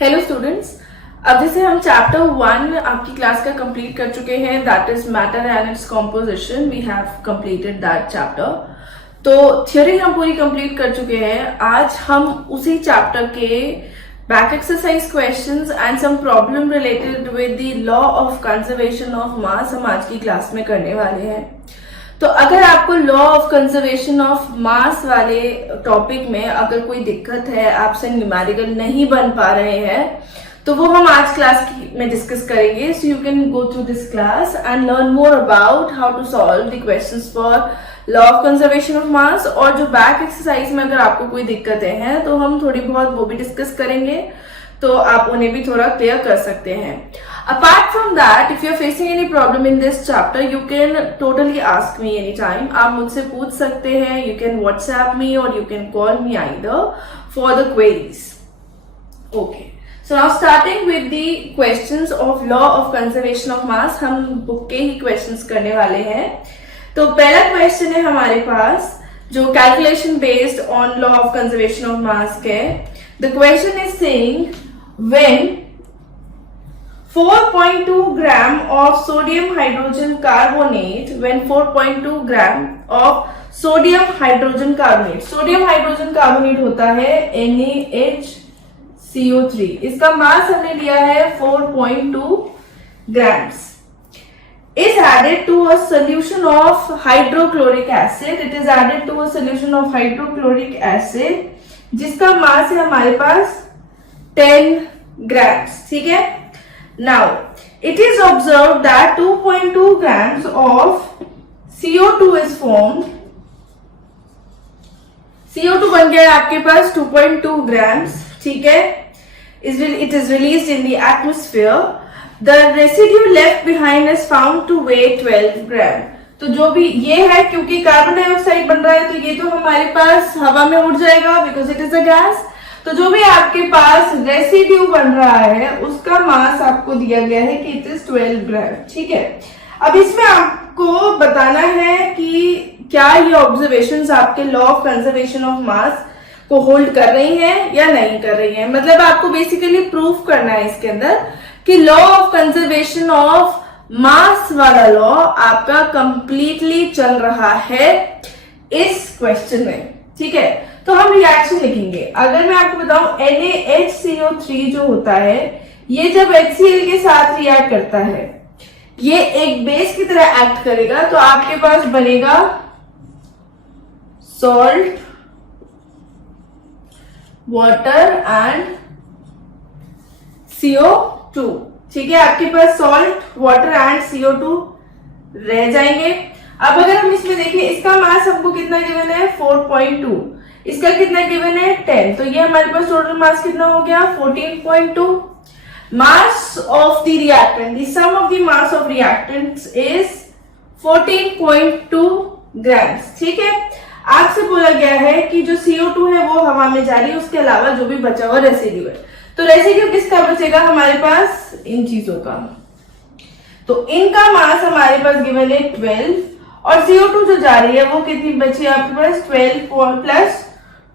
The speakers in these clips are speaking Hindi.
हेलो स्टूडेंट्स, अब जैसे हम चैप्टर 1 आपकी क्लास का कंप्लीट कर चुके हैं, that is matter and its composition. We have completed that chapter. तो थ्योरी हम पूरी कंप्लीट कर चुके हैं। आज हम उसी चैप्टर के back exercise questions and some problem related with the law of conservation of mass हम आज की क्लास में करने वाले हैं। तो अगर आपको लॉ ऑफ कंजर्वेशन ऑफ मास वाले टॉपिक में अगर कोई दिक्कत है, आपसे न्यूमेरिकल नहीं बन पा रहे हैं, तो वो हम आज क्लास में डिस्कस करेंगे। So you can go through this class and learn more about how to solve the questions for law of conservation of mass. और जो बैक एक्सरसाइज में अगर आपको कोई दिक्कतें हैं तो हम थोड़ी बहुत वो भी डिस्कस करेंगे, तो आप उन्हें भी थोड़ा क्लियर कर सकते हैं। Apart from that, if you're facing any problem in this chapter, you can totally ask me anytime. आप मुझसे पूछ सकते हैं. You can WhatsApp me or you can call me either for the queries. Okay. So now starting with the questions of law of conservation of mass, हम बुक के ही questions करने वाले हैं. तो पहला question है हमारे पास जो calculation based on law of conservation of mass के. The question is saying when 4.2 gram of sodium hydrogen carbonate, when 4.2 gram of sodium hydrogen carbonate, sodium hydrogen carbonate होता है NaHCO3, इसका मास हमने लिया है 4.2 grams, is added to a solution of hydrochloric acid. It is added to a solution of hydrochloric acid जिसका मास है हमारे पास 10 grams. ठीक है. Now, it is observed that 2.2 grams of CO2 is formed. CO2 बन गया आपके पास 2.2 grams. ठीक है. It is released in the atmosphere. The residue left behind is found to weigh 12 gram. तो जो भी ये है, क्योंकि कार्बन डाइऑक्साइड बन रहा है तो ये तो हमारे पास हवा में उड़ जाएगा because it is a gas. तो जो भी आपके पास रेसिड्यू बन रहा है उसका मास आपको दिया गया है कि इट इज 12 ग्राम. ठीक है. अब इसमें आपको बताना है कि क्या ये ऑब्जर्वेशंस आपके लॉ ऑफ कंजर्वेशन ऑफ मास को होल्ड कर रही हैं या नहीं कर रही हैं. मतलब आपको बेसिकली प्रूफ करना है इसके अंदर कि लॉ ऑफ कंजर्वेशन ऑफ मास वाला लॉ आपका कंप्लीटली चल रहा है इस क्वेश्चन में. ठीक है. तो हम रिएक्शन लिखेंगे. अगर मैं आपको बताऊं NaHCO3 जो होता है ये जब HCl के साथ रिएक्ट करता है ये एक बेस की तरह एक्ट करेगा. तो आपके पास बनेगा सॉल्ट, वाटर एंड CO2. ठीक है. आपके पास सॉल्ट, वाटर एंड CO2 रह जाएंगे. अब अगर हम इसमें देखिए इसका मास हमको कितना गिवन है 4.2, इसका कितना गिवन है 10. तो ये हमारे पास टोटल मास कितना हो गया 14.2. Mass of the reactant, the sum of the mass of reactants is 14.2 grams. ठीक है. आपसे बोला गया है कि जो CO2 है वो हवा में जा रही है, उसके अलावा जो भी बचा हुआ रेसिड्यू है. तो रेसिड्यू किसका बचेगा हमारे पास, इन चीजों का. तो इनका मास हमारे पास गिवन है 12 और CO2 जो जा रही है वो कितनी बची है आपके पास 12 प्लस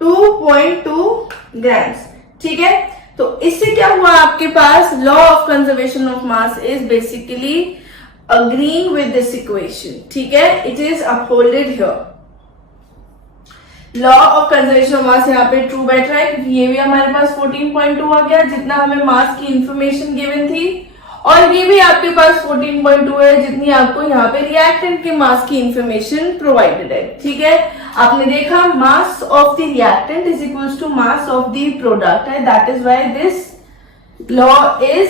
2.2 ग्राम्स. ठीक है. तो इससे क्या हुआ आपके पास law of conservation of mass is basically agreeing with this equation. ठीक है. It is upholded here. Law of conservation of mass यहाँ पे ट्रू बैठ रहा है क्योंकि ये भी हमारे पास 14.2 आ गया जितना हमें मास की इंफॉर्मेशन गिवन थी, और ये भी आपके पास 14.2 है जितनी आपको यहाँ पे रिएक्टेंट के मास की इंफॉर्मेशन प्रोवाइडेड है. ठीक है. आपने देखा mass of the reactant is equals to mass of the product है. That is why this law is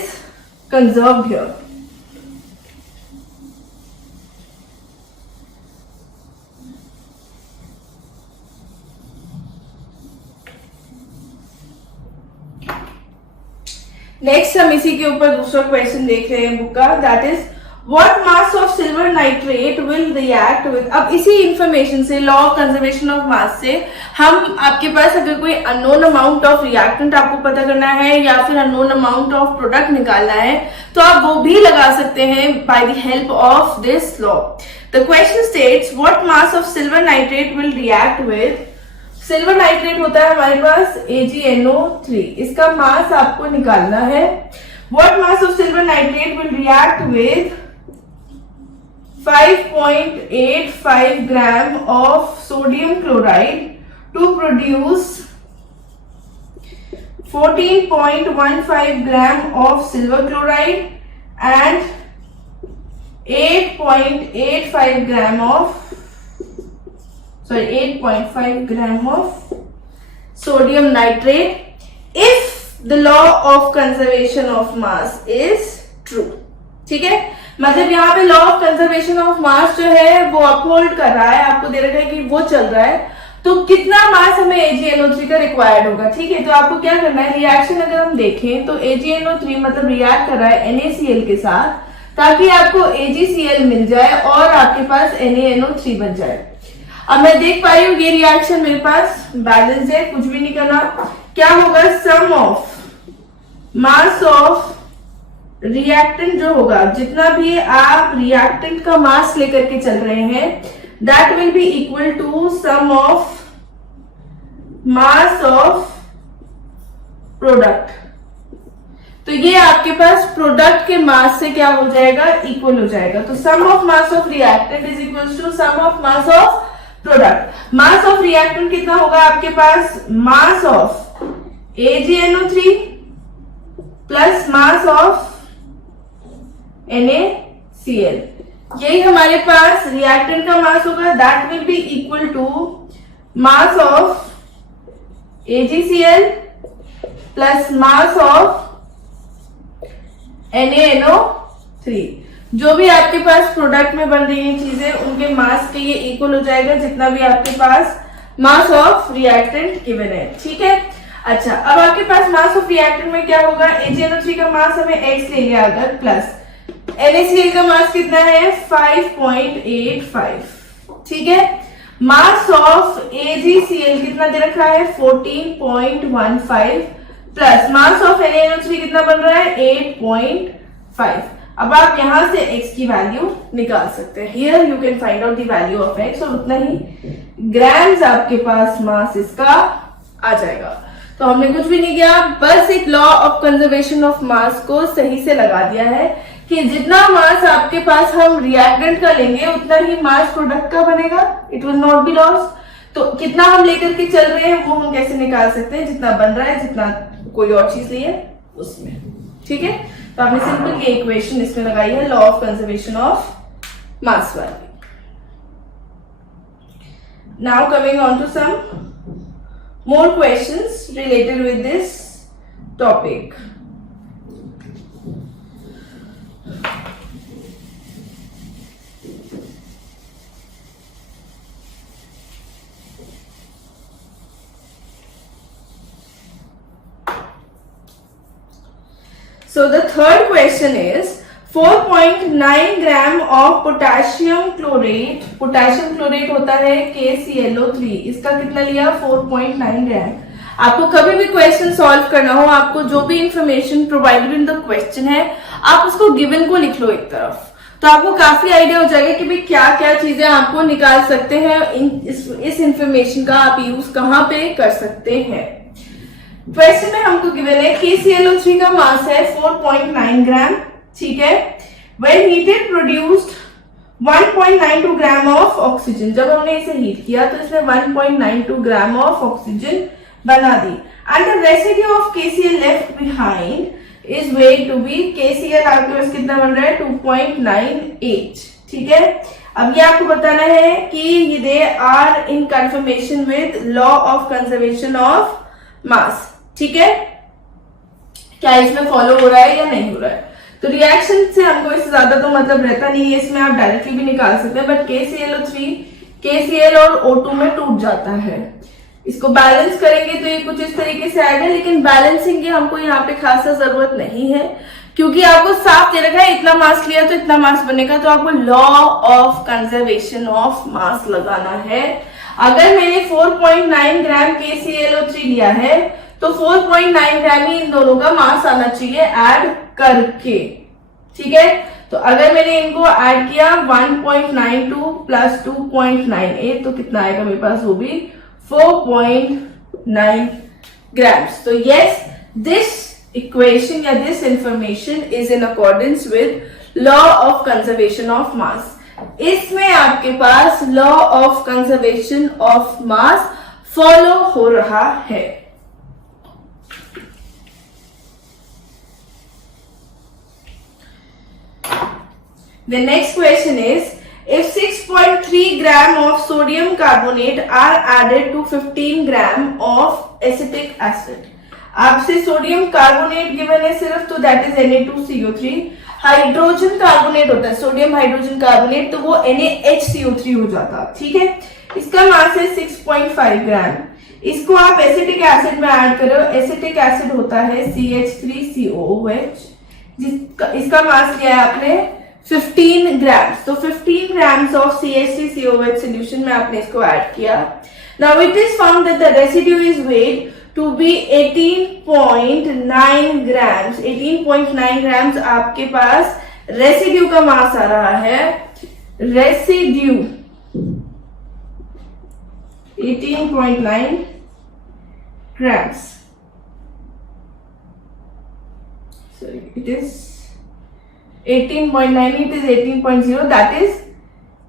conserved here. Next हम इसी के ऊपर दूसरा क्वेश्चन देख रहे हैं बुक का. That is what mass of silver nitrate will react with. अब इसी इंफॉर्मेशन से लॉ ऑफ कंजर्वेशन ऑफ मास से हम आपके पास अगर कोई अननोन अमाउंट ऑफ रिएक्टेंट आपको पता करना है या फिर अननोन अमाउंट ऑफ प्रोडक्ट निकालना है तो आप वो भी लगा सकते हैं by the help of this law. The question states what mass of silver nitrate will react with silver nitrate होता है हमारे पास AgNO3, इसका मास आपको निकालना है। What mass of silver nitrate will react with 5.85 gram of sodium chloride to produce 14.15 gram of silver chloride and 8.85 gram of 8.5 gram of sodium nitrate if the law of conservation of mass is true। ठीक है, मतलब यहाँ पे लॉ ऑफ कंजर्वेशन ऑफ मास जो है वो अपहोल्ड कर रहा है, आपको दे रखा है कि वो चल रहा है, तो कितना मास हमें AgNO3 का रिक्वायर्ड होगा। ठीक है, तो आपको क्या करना है, रिएक्शन अगर हम देखें तो AgNO3 मतलब रिएक्ट कर रहा है NaCl के साथ, ताकि आपको AgCl मिल जाए और आपके पास NaNO3 बन जाए। अब मैं देख पा रही हूँ ये रिएक्शन मेरे पास बैलेंस है, कुछ भी नहीं करना। क्या होगा, सम ऑफ मास ऑफ रिएक्टेंट जो होगा, जितना भी आप रिएक्टेंट का मास लेकर के चल रहे हैं, that will be equal to sum of mass of product. तो ये आपके पास प्रोडक्ट के मास से क्या हो जाएगा, इक्वल हो जाएगा। तो sum of mass of reactant is equal to sum of mass of product. Mass of reactant कितना होगा आपके पास, mass of AgNO3 plus mass of NaCl, यही हमारे पास रिएक्टेंट का मास होगा। That will be equal to mass of AgCl plus mass of NaNO3। जो भी आपके पास प्रोडक्ट में बन रही है चीजें, उनके मास के ये इक्वल हो जाएगा जितना भी आपके पास मास ऑफ रिएक्टेंट गिवन है। ठीक है, अच्छा अब आपके पास मास ऑफ रिएक्टेंट में क्या होगा, AgNO3 का मास हमें x ले लिया अगर, प्लस NaCl का मास कितना है 5.85। ठीक है, मास ऑफ AgCl कितना दे रखा है 14.15 प्लस मास ऑफ NaNO3 कितना बन रहा है 8.5। अब आप यहां से x की वैल्यू निकाल सकते हैं। Here you can find out the value of x, और उतना ही ग्राम्स आपके पास मास इसका आ जाएगा। तो हमने कुछ भी नहीं किया, बस एक लॉ ऑफ कंजर्वेशन ऑफ मास को सही से लगा दिया है कि जितना मास आपके पास हम रिएक्टेंट का लेंगे उतना ही मास प्रोडक्ट का बनेगा, it will not be loss. तो कितना हम लेकर के चल रहे हैं वो हम कैसे निकाल सकते हैं, जितना बन रहा है, जितना कोई और चीज ली है उसमें। ठीक है, तो आपने सिंपल ये इक्वेशन इसमें लगाई है, law of conservation of mass वाली। Now coming on to some more questions related with this topic. So the third question is 4.9 gram of potassium chlorate, potassium chlorate होता है KClO3, इसका कितना लिया 4.9 ग्राम। आपको कभी भी क्वेश्चन सॉल्व करना हो, आपको जो भी information provided in the question है, आप उसको गिवन को लिख लो एक तरफ, तो आपको काफी आइडिया हो जाएगा कि भाई क्या क्या चीजें आपको निकाल सकते हैं, इस इंफॉर्मेशन का आप यूज कहाँ पे कर सकते हैं। क्वेश्चन में हमको गिवन है KClO3 का मास है 4.9 ग्राम। ठीक है, when heated produced 1.92 gram of oxygen. जब हमने इसे हीट किया तो इसने 1.92 ग्राम ऑफ ऑक्सीजन बना दी, and the residue of KCl left behind is weight to be, KCl आपके पास कितना बन रहा है 2.98। ठीक है, अब ये आपको बताना है कि they are in confirmation with law of conservation of mass. ठीक है, क्या इसमें फॉलो हो रहा है या नहीं हो रहा है। तो रिएक्शन से हमको इससे ज्यादा तो मतलब रहता नहीं है, इसमें आप डायरेक्टली भी निकाल सकते हैं, बट KClO3 KCl और O2 में टूट जाता है। इसको बैलेंस करेंगे तो ये कुछ इस तरीके से आएगा, लेकिन बैलेंसिंग की हमको यहाँ पे खासा जरूरत नहीं है, क्योंकि आपको साफ दे रखा है इतना मास लिया तो इतना मास बनेगा, तो आपको लॉ ऑफ कंजर्वेशन ऑफ मास लगाना है। अगर मैंने 4.9 ग्राम KClO3 लिया है तो 4.9 ग्राम ही इन दोनों का मास आना चाहिए ऐड करके। ठीक है, तो अगर मैंने इनको ऐड किया 1.92 प्लस 2.98 तो कितना आएगा मेरे पास, वो भी 4.9 grams. So yes, this equation या this information is in accordance with law of conservation of mass. इसमें आपके पास law of conservation of mass follow हो रहा है. The next question is, if 6.3 gram of sodium carbonate are added to 15 gram of acetic acid. आपसे सोडियम कार्बोनेट गिवन है सिर्फ, तो that is Na2CO3. Hydrogen carbonate होता है, सोडियम हाइड्रोजन कार्बोनेट, तो वो NaHCO3 हो जाता. ठीक है, इसका मास है 6.5 ग्राम. इसको आप एसिटिक एसिड में ऐड करो. एसिटिक एसिड होता है CH3COOH, इसका मास लिया है आपने 15 ग्राम्स. तो 15 ग्राम्स ऑफ CH3COOH सोल्यूशन में आपने इसको ऐड किया. Now it is found that the residue is weight to be 18.9 grams. 18.9 grams आपके पास रेसिड्यू का मास आ रहा है. Residue 18.9 grams. Sorry, it is 18.9, it is 18.0, that is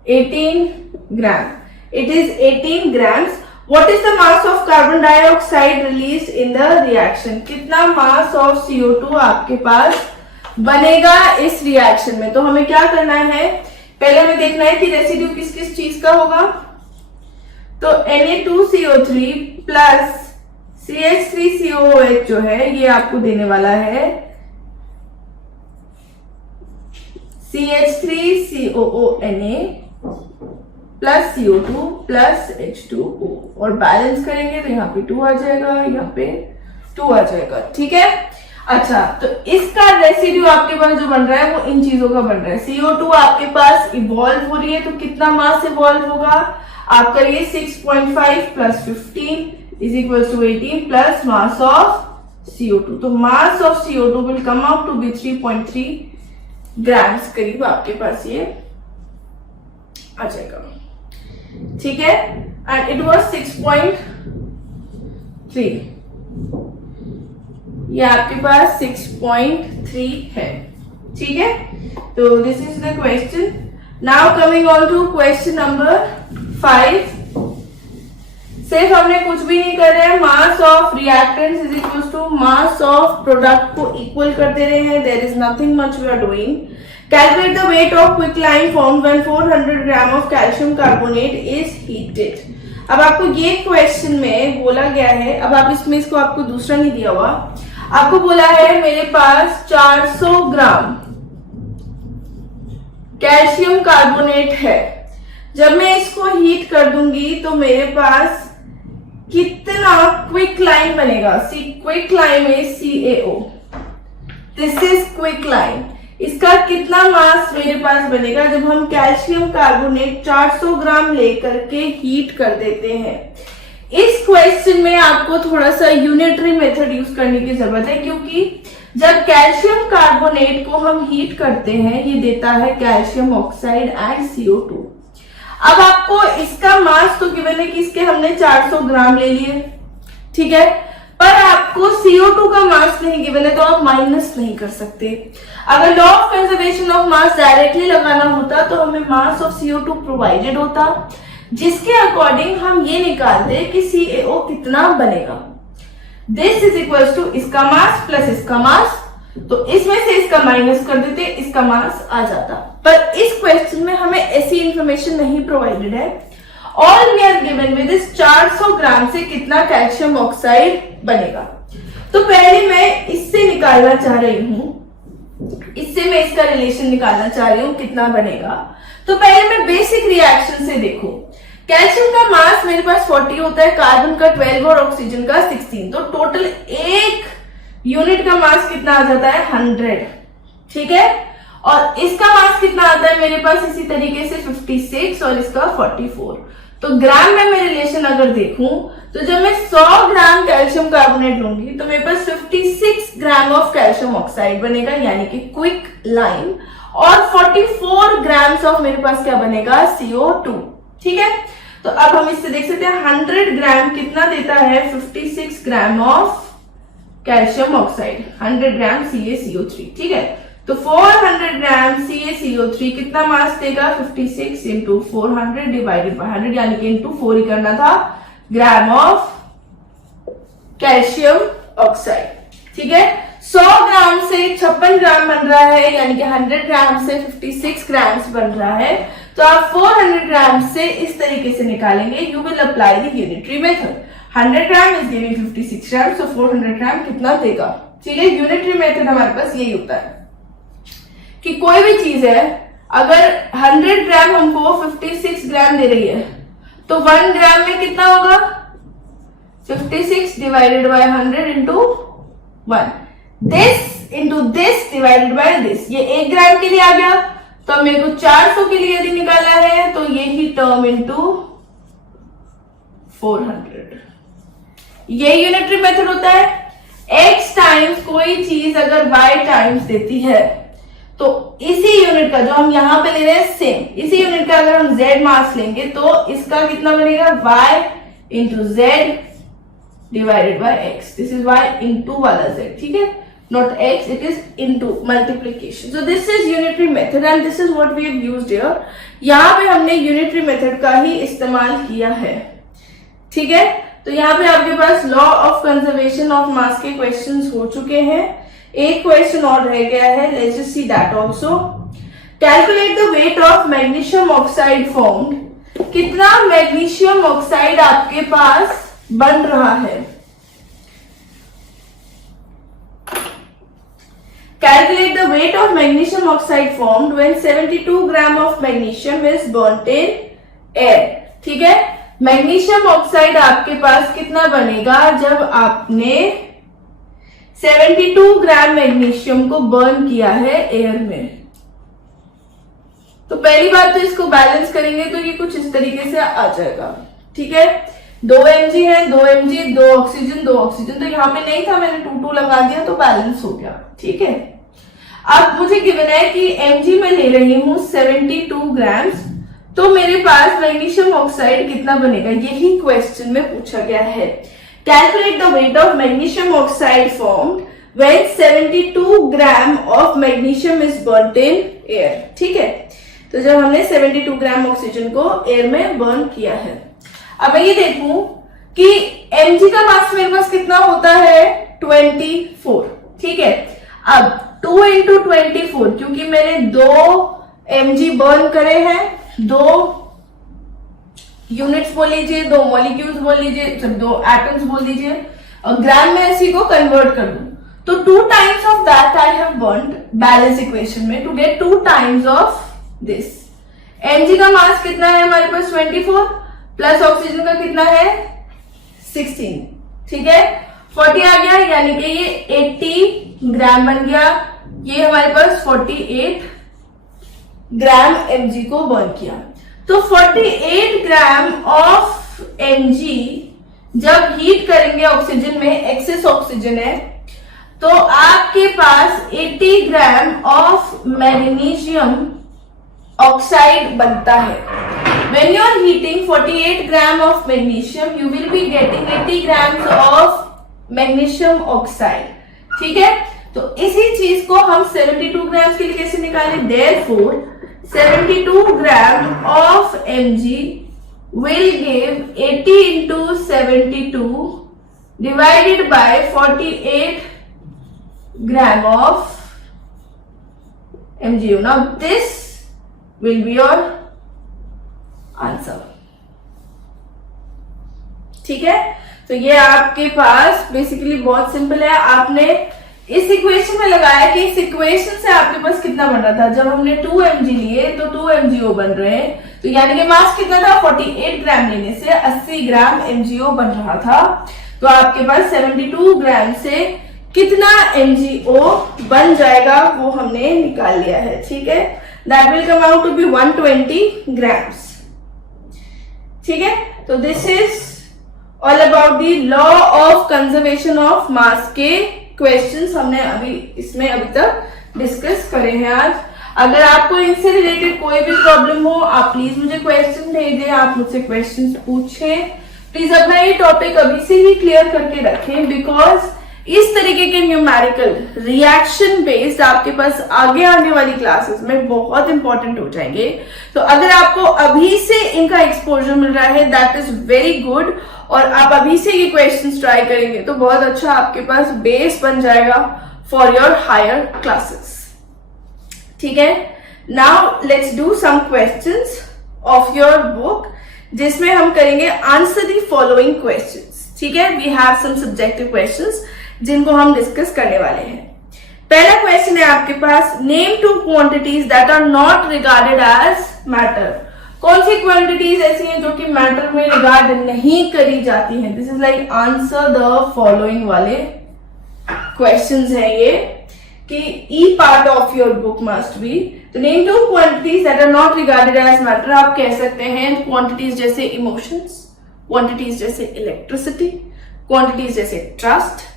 18 gram. It is 18 grams. What is the mass of carbon dioxide released in the reaction? कितना mass of CO2 आपके पास बनेगा इस रिएक्शन में? तो हमें क्या करना है, पहले हमें देखना है कि रेसिड्यू किस किस चीज का होगा. तो Na2CO3 प्लस CH3COOH जो है ये आपको देने वाला है CH3COONA plus CO2 plus H2O, और बैलेंस करेंगे तो यहाँ पे 2 आ जाएगा, यहाँ पे 2 आ जाएगा. ठीक है, अच्छा, तो इसका रेसिड्यू आपके पास जो बन रहा है वो इन चीजों का बन रहा है. CO2 आपके पास इवॉल्व हो रही है, तो कितना मास इवॉल्व होगा आपका, ये 6.5 plus 15 is equal to 18 plus mass of CO2. तो mass of CO2 will come out to be 3.3 grams करीब आपके पास ये आ जाएगा. ठीक है, एंड इट वाज 6.3, ये आपके पास 6.3 है. ठीक है, तो this is the question. Now coming on to question number 5. सिर्फ हमने कुछ भी नहीं कर रहे हैं, mass of reactants is equal to mass of product को इक्वल करते रहे हैं. There is nothing much we are doing. Calculate the weight of quicklime formed when 400 gram of calcium carbonate is heated. अब आपको ये क्वेश्चन में बोला गया है, अब आप इसमें इसको आपको दूसरा नहीं दिया हुआ, आपको बोला है मेरे पास 400 ग्राम कैल्शियम कार्बोनेट है. जब मैं इसको हीट कर दूंगी तो मेरे पास कितना क्विक लाइन बनेगा. See quicklime is CaO. This is quicklime. इसका कितना मास मेरे पास बनेगा जब हम कैल्शियम कार्बोनेट 400 ग्राम लेकर के हीट कर देते हैं. इस क्वेश्चन में आपको थोड़ा सा यूनिटरी मेथड यूज करने की जरूरत है, क्योंकि जब कैल्शियम कार्बोनेट को हम हीट करते हैं ये देता है कैल्शियम ऑक्साइड एंड CO2. अब आपको इसका मास तो गिवन है कि इसके हमने 400 ग्राम ले लिए. ठीक है, पर आपको CO2 का मास नहीं गिवन है, तो आप माइनस नहीं कर सकते. अगर law of conservation of mass directly लगाना होता तो हमें मास ऑफ CO2 प्रोवाइडेड होता, जिसके अकॉर्डिंग हम ये निकालते कि CaO कितना बनेगा. दिस इज इक्वल टू इसका मास प्लस इसका मास, तो इसमें से इसका माइनस कर देते, इसका मास आ जाता. पर इस क्वेश्चन में हमें ऐसी इंफॉर्मेशन नहीं प्रोवाइडेड है. All we are given with इस 400 ग्राम से कितना कैल्शियम ऑक्साइड बनेगा. तो पहले मैं इससे निकालना चाह रही हूं, इससे मैं इसका रिलेशन निकालना चाह रही हूं कितना बनेगा. तो पहले मैं बेसिक रिएक्शन से देखो. कैल्शियम का मास मेरे पास 40 होता है, कार्बन का 12 और ऑक्सीजन का 16, तो टोटल एक यूनिट का मास कितना आ जाता है 100. ठीक है, और इसका मास कितना आता है मेरे पास इसी तरीके से 56 और इसका 44. तो ग्राम में मैं रिलेशन अगर देखूं तो जब मैं 100 ग्राम कैल्शियम कार्बोनेट लूंगी तो मेरे पास 56 ग्राम ऑफ कैल्शियम ऑक्साइड बनेगा, यानी कि क्विक लाइन, और 44 ग्राम्स ऑफ मेरे पास क्या बनेगा CO2. ठीक है, तो अब हम इससे देख सकते हैं 100 ग्राम कितना देता है, 56 ग्राम of calcium oxide, 100 gram CaCO3, ठीक है। तो 400 ग्राम CaCO3 कितना मास देगा, 56 इंटू 400 डिवाइडेड बाय 100, यानी कि इंटू 4 ही करना था, ग्राम ऑफ कैल्शियम ऑक्साइड, ठीक है। 100 ग्राम से 56 ग्राम बन रहा है, यानी कि 100 ग्राम से 56 ग्राम बन रहा है। तो आप 400 ग्राम से इस तरीके से निकालेंगे, you will apply the unitary method. 100 gram is giving 56 ग्राम, सो 400 ग्राम कितना देगा, ठीक है। यूनिटरी मेथड हमारे पास यही होता है कि कोई भी चीज है, अगर 100 ग्राम हमको 56 ग्राम दे रही है, तो 1 ग्राम में कितना होगा, 56 divided by 100 into 1, this into this divided by this. ये 1 ग्राम के लिए आ गया, तो मेरे को 400 के लिए यदि निकालना है तो ये ही टर्म इंटू 400, ये यूनिटरी मेथड होता है। x टाइम्स कोई चीज अगर y टाइम्स देती है, तो इसी यूनिट का जो हम यहां पे ले रहे हैं सेम, इसी यूनिट का अगर हम z मास लेंगे तो इसका कितना बनेगा, y into z divided by x, this is y into वाला z, ठीक है, not x, it is into multiplication. So this is unitary method and this is what we have used here. यहाँ पे हमने unitary method का ही इस्तेमाल किया है, ठीक है। तो यहाँ पे आपके पास law of conservation of mass के क्वेश्चंस हो चुके हैं, एक क्वेश्चन और रह गया है, let's just see that also. Calculate the weight of magnesium oxide formed, कितना मैग्नीशियम ऑक्साइड आपके पास बन रहा है। Calculate the weight of magnesium oxide formed when 72 gram of magnesium is burnt in air, ठीक है। मैग्नीशियम ऑक्साइड आपके पास कितना बनेगा जब आपने 72 ग्राम मैग्नीशियम को बर्न किया है एयर में। तो पहली बात तो इसको बैलेंस करेंगे तो ये कुछ इस तरीके से आ जाएगा, ठीक है। 2 mg है, 2 mg, 2 ऑक्सीजन, 2 ऑक्सीजन, तो यहाँ पे नहीं था, मैंने 2 लगा दिया तो बैलेंस हो गया, ठीक है। अब मुझे गिवन है कि mg में ले रही हूं 72 ग्राम, तो मेरे पास मैग्नीशियम ऑक्साइड कितना बनेगा, यही क्वेश्चन में पूछा गया है। Calculate the weight of magnesium oxide formed when 72 gram of magnesium is burned in air, ठीक है। तो जब हमने 72 ग्राम ऑक्सीजन को एयर में बर्न किया है, अब मैं ये देखूं कि mg का मास मेरे पास कितना होता है, 24, ठीक है। अब 2 इंटू 24, क्योंकि मैंने 2 mg बर्न करे हैं, 2 यूनिट्स बोल लीजिए, 2 मॉलिक्यूल्स बोल लीजिए, 2 एटम्स बोल लीजिए, और ग्राम में इसी को कन्वर्ट कर दूं, तो 2 times of that I have burned balance equation में to get 2 times of this. mg का मास कितना है हमारे पास, 24, प्लस ऑक्सीजन का कितना है, 16, ठीक है। 40 आ गया, यानी कि ये 80 ग्राम बन गया। ये हमारे पास 48 ग्राम mg को बर्न किया। तो 48 ग्राम ऑफ mg जब हीट करेंगे ऑक्सीजन में, एक्सेस ऑक्सीजन है, तो आपके पास 80 ग्राम ऑफ मैग्नीशियम ऑक्साइड बनता है। When you are heating 48 gram of magnesium, you will be getting 80 grams of magnesium oxide, ठीक है। तो इसी चीज को हम 72 ग्राम के लिए कैसे निकालें, therefore 72 gram of mg will give 80 into 72 divided by 48 gram of mg. Now this will be your answer, ठीक है। तो ये आपके पास बेसिकली बहुत सिंपल है, आपने इस इक्वेशन में लगाया कि इस इक्वेशन से आपके पास कितना बन रहा था, जब हमने 2 mg लिए तो 2 MgO बन रहे हैं, तो यानी कि मास कितना था, 48 ग्राम लेने से 80 ग्राम MgO बन रहा था। तो आपके पास 72 ग्राम से कितना MgO बन जाएगा वो हमने निकाल लिया है, ठीक है। That will come out to be 120 grams, ठीक है। तो this is all about the law of conservation of mass के क्वेश्चंस हमने अभी तक डिस्कस करे हैं आज। अगर आपको इनसे रिलेटेड कोई भी प्रॉब्लम हो, आप प्लीज मुझे क्वेश्चन भेजें, आप मुझसे क्वेश्चन पूछें। प्लीज अपना ये टॉपिक अभी से ही क्लियर करके रखें, बिकॉज इस तरीके के न्यूमेरिकल रिएक्शन बेस्ड आपके पास आगे आने वाली क्लासेस में बहुत इंपॉर्टेंट हो जाएंगे। तो अगर आपको अभी से इनका एक्सपोजर मिल रहा है, दैट इज वेरी गुड, और आप अभी से ये क्वेश्चंस ट्राई करेंगे तो बहुत अच्छा आपके पास बेस बन जाएगा फॉर योर हायर क्लासेस। ठीक है, now let's do some questions of your book, जिसमें हम करेंगे आंसर द फॉलोइंग क्वेश्चंस। ठीक है, we have some subjective questions जिनको हम डिस्कस करने वाले हैं। पहला क्वेश्चन है आपके पास, name two quantities that are not regarded as matter. कौन सी क्वांटिटीज ऐसी हैं जो कि मैटर में रिगार्ड नहीं करी जाती हैं? This is like answer the following वाले क्वेश्चंस हैं ये, कि ई part of your book must be to name two quantities that are not regarded as matter. आप कह सकते हैं क्वांटिटीज जैसे इमोशंस, क्वांटिटीज जैसे इलेक्ट्रिसिटी, क्वांटिटीज जैसे ट्रस्ट,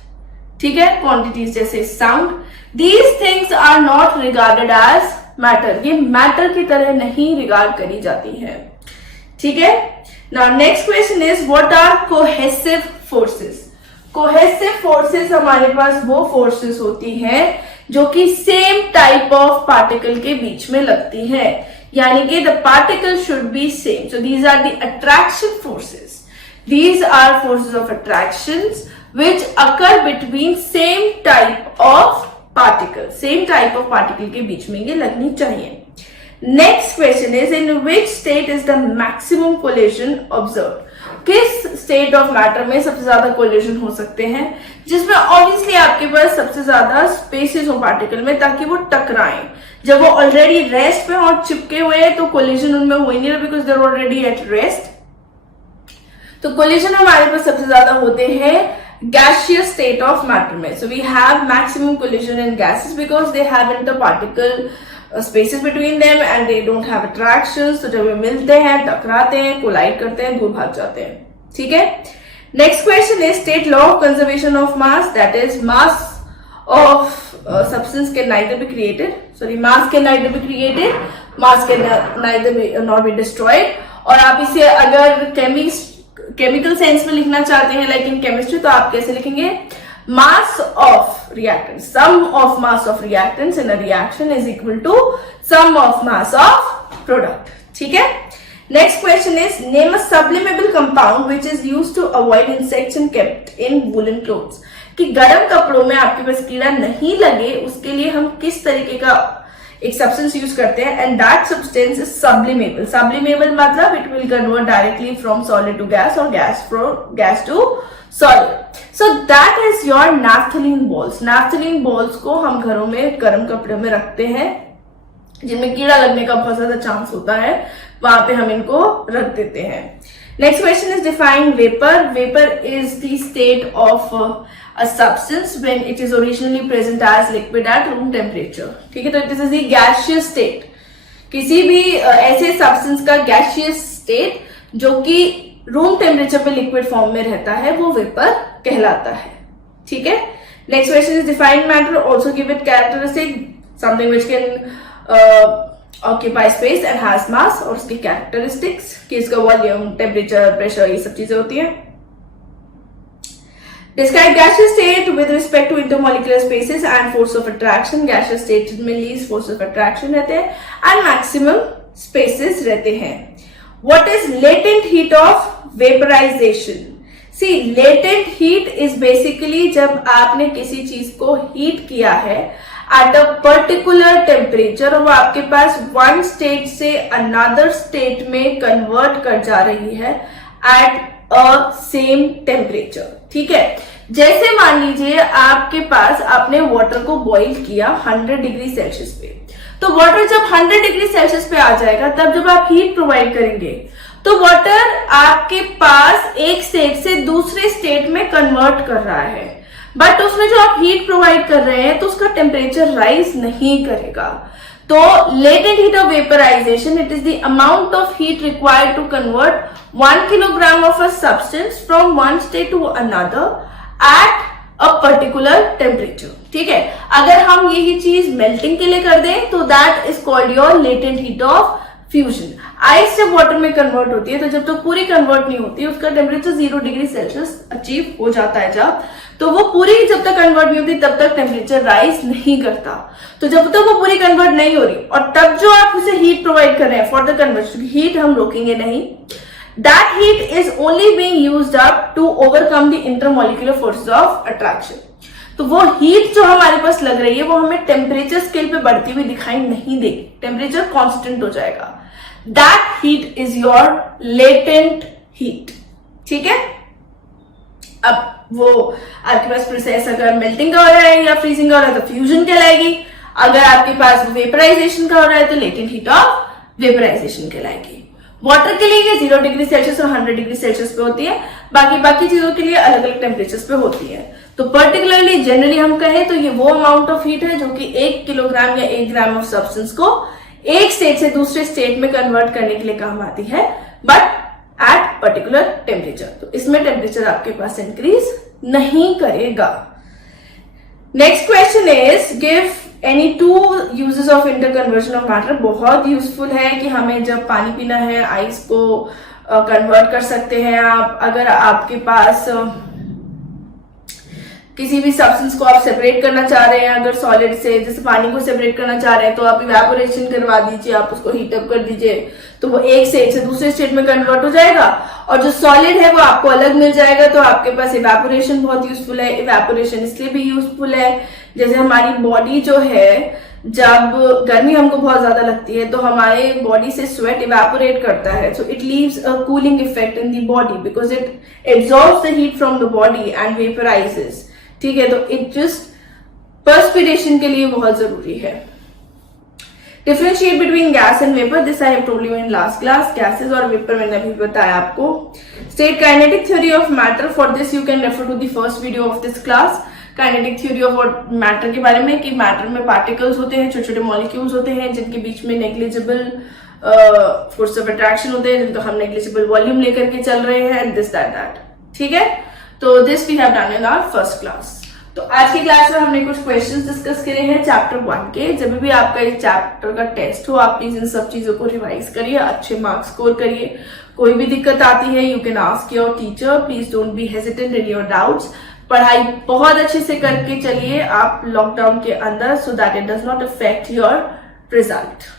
ठीक है, क्वांटिटीज जैसे sound. These things are not regarded as matter, ये मैटर की तरह नहीं रिगार्ड करी जाती है। ठीक है, now next question is what are cohesive forces. Cohesive forces हमारे पास वो फोर्सेस होती हैं जो कि सेम टाइप ऑफ पार्टिकल के बीच में लगती हैं, यानी कि the particle should be same. So these are the attraction forces, these are forces of attractions which occur between same type of particle, same type of particle के बीच में ये लगनी चाहिए। Next question is in which state is the maximum collision observed? किस स्टेट ऑफ मैटर में सबसे ज्यादा कोलिजन हो सकते हैं, जिसमें ऑब्वियसली आपके पास सबसे ज्यादा स्पेसेस हो पार्टिकल में ताकि वो टकराएं। जब वो ऑलरेडी रेस्ट पे और चिपके हुए हैं तो कोलिजन उनमें हो ही नहीं रहा, because there already at rest. तो कोलिजन हमारे पास सबसे ज्यादा होते हैं gaseous state of matter में। So we have maximum collision in gases because they have interparticle spaces between them and they don't have attractions। तो जब वे मिलते हैं, टकराते हैं, कोलाइड करते हैं, दूर भाग जाते हैं। ठीक है, next question is state law of conservation of mass, that is mass of substance can neither be created, sorry, mass can neither be created, mass can neither be nor be destroyed। और आप इसे अगर केमिकल सेंस में लिखना चाहते हैं लाइक इन केमिस्ट्री, तो आप कैसे लिखेंगे? Mass of reactant, sum of mass of reactants in a reaction is equal to sum of mass of product. ठीक है, next question is name a sublimable compound which is used to avoid insects and kept in woollen clothes. कि गर्म कपड़ों में आपके पास कीड़ा नहीं लगे उसके लिए हम किस तरीके का एक सब्सटेंस यूज करते हैं, and that substance is sublimable. Sublimable मतलब it will convert directly from solid to gas और gas to solid. So that is your naphthalene balls. Naphthalene balls को हम घरों में गर्म कपड़े में रखते हैं, जिनमें कीड़ा लगने का बहुत ज्यादा चांस होता है, वहां पे हम इनको रख देते हैं। Next question is define vapour. Vapour is the state of a substance when it is originally present as liquid at room temperature। ठीक है, तो this is the gaseous state। किसी भी ऐसे सब्सटेंस का gaseous state जो कि रूम टेम्परेचर पे लिक्विड फॉर्म में रहता है वो वेपर कहलाता है। ठीक है, next question is define matter, also give it characteristic, something which can occupy space and has मास, और उसकी कैरेक्टरिस्टिक्स कि इसका वॉल्यूम, टेम्परेचर, प्रेशर, ये सब चीजें होती हैं। Describe gaseous state with respect to intermolecular spaces and force of attraction। gaseous state में least force of attraction रहते हैं and maximum spaces रहते हैं। What is latent heat of vaporization? See, latent heat is basically जब आपने किसी चीज को heat किया है at a particular temperature और वो आपके पास one state से another state में convert कर जा रही है at a same temperature। ठीक है, जैसे मान लीजिए आपके पास आपने वाटर को बॉईल किया 100 डिग्री सेल्सियस पे, तो वाटर जब 100 डिग्री सेल्सियस पे आ जाएगा तब जब आप हीट प्रोवाइड करेंगे तो वाटर आपके पास एक स्टेट से दूसरे स्टेट में कन्वर्ट कर रहा है, बट उसमें जो आप हीट प्रोवाइड कर रहे हैं तो उसका टेम्परेचर राइज नहीं करेगा। तो latent heat of vaporization, it is the amount of heat required to convert 1 kilogram of a substance from one state to another at a particular temperature. ठीक है, अगर हम यही चीज मेल्टिंग के लिए कर दें तो that is called your latent heat of fusion. Ice जब वाटर में कन्वर्ट होती है तो जब तक पूरी कन्वर्ट नहीं होती उसका टेम्परेचर 0 डिग्री सेल्सियस अचीव हो जाता है जब, तो वो पूरी जब तक कन्वर्ट नहीं होती तब तक टेम्परेचर राइज नहीं करता। तो जब तक वो पूरी कन्वर्ट नहीं हो रही और तब जो आप उसे हीट प्रोवाइड कर रहे हैं फॉर द कन्वर्शन, हीट हम रोकेंगे नहीं, that heat is only being used up to overcome the intermolecular forces of attraction। तो वो हीट जो हमारे पास लग रही है वो हमें टेम्परेचर स्केल पे बढ़ती हुई दिखाई नहीं देगी, टेम्परेचर कांस्टेंट हो जाएगा। That heat is your latent heat. ठीक है, अब वो आपके पास प्रोसेस अगर मेल्टिंग का हो रहा है या फ्रीजिंग का हो रहा है तो फ्यूजन कहलाएगी, अगर आपके पास वेपराइजेशन का हो रहा है तो लेटेंट हीट ऑफ वेपराइजेशन कहलाएगी। वाटर के लिए ये 0 डिग्री सेल्सियस और 100 डिग्री सेल्सियस पे होती है, बाकी चीजों के लिए अलग अलग टेम्परेचर्स पे होती है। तो पर्टिकुलरली जनरली हम कहें तो ये वो अमाउंट ऑफ हीट है जो कि 1 किलोग्राम या 1 ग्राम ऑफ सब्सटेंस को एक स्टेट से दूसरे स्टेट में कन्वर्ट करने के लिए काम आती है, बट एट पर्टिकुलर टेम्परेचर। तो इसमें टेम्परेचर आपके पास इंक्रीज नहीं करेगा। Next question is give any 2 uses of interconversion of matter. बहुत यूजफुल है कि हमें जब पानी पीना है आइस को कन्वर्ट कर सकते हैं आप। अगर आपके पास किसी भी सब्सटेंस को आप सेपरेट करना चाह रहे हैं, अगर सॉलिड से जैसे पानी को सेपरेट करना चाह रहे हैं तो आप इवेपोरेशन करवा दीजिए, आप उसको हीटअप कर दीजिए तो वो एक स्टेट से दूसरे स्टेट में कन्वर्ट हो जाएगा और जो सॉलिड है वो आपको अलग मिल जाएगा। तो आपके पास इवेपोरेशन बहुत यूजफुल है। इवेपोरेशन इसलिए भी यूजफुल है जैसे हमारी बॉडी जो है जब गर्मी हमको बहुत ज्यादा लगती है तो हमारे बॉडी से स्वेट इवेपोरेट करता है, so it leaves a cooling effect in the body because it absorbs the heat from the body and vaporises. ठीक है, तो इट जस्ट पर्सपिरेशन के लिए बहुत जरूरी है। Differentiate between gas and vapour, this I have told you in last class. Gases और वेपर मैंने अभी बताया आपको। State kinetic theory of matter, for this you can refer to the first video of this class. Kinetic theory of matter के बारे में कि मैटर में पार्टिकल्स होते हैं, छोटे छोटे मॉलिक्यूल्स होते हैं जिनके बीच में नेग्लिजिबल फोर्स ऑफ अट्रैक्शन होते हैं, जिनको हम नेग्लिजिबल वॉल्यूम लेकर के चल रहे हैं, दिस दैट। ठीक है, तो this we have done in our first class. तो आज की क्लास में हमने कुछ क्वेश्चंस डिस्कस करे हैं चैप्टर 1 के। जब भी आपका इस चैप्टर का टेस्ट हो आप प्लीज इन सब चीजों को रिवाइज करिए, अच्छे मार्क्स स्कोर करिए। कोई भी दिक्कत आती है you can ask your teacher, please don't be hesitant in your doubts. पढ़ाई बहुत अच्छे से करके चलिए आप लॉकडाउन के अंदर, so that it does not affect your result.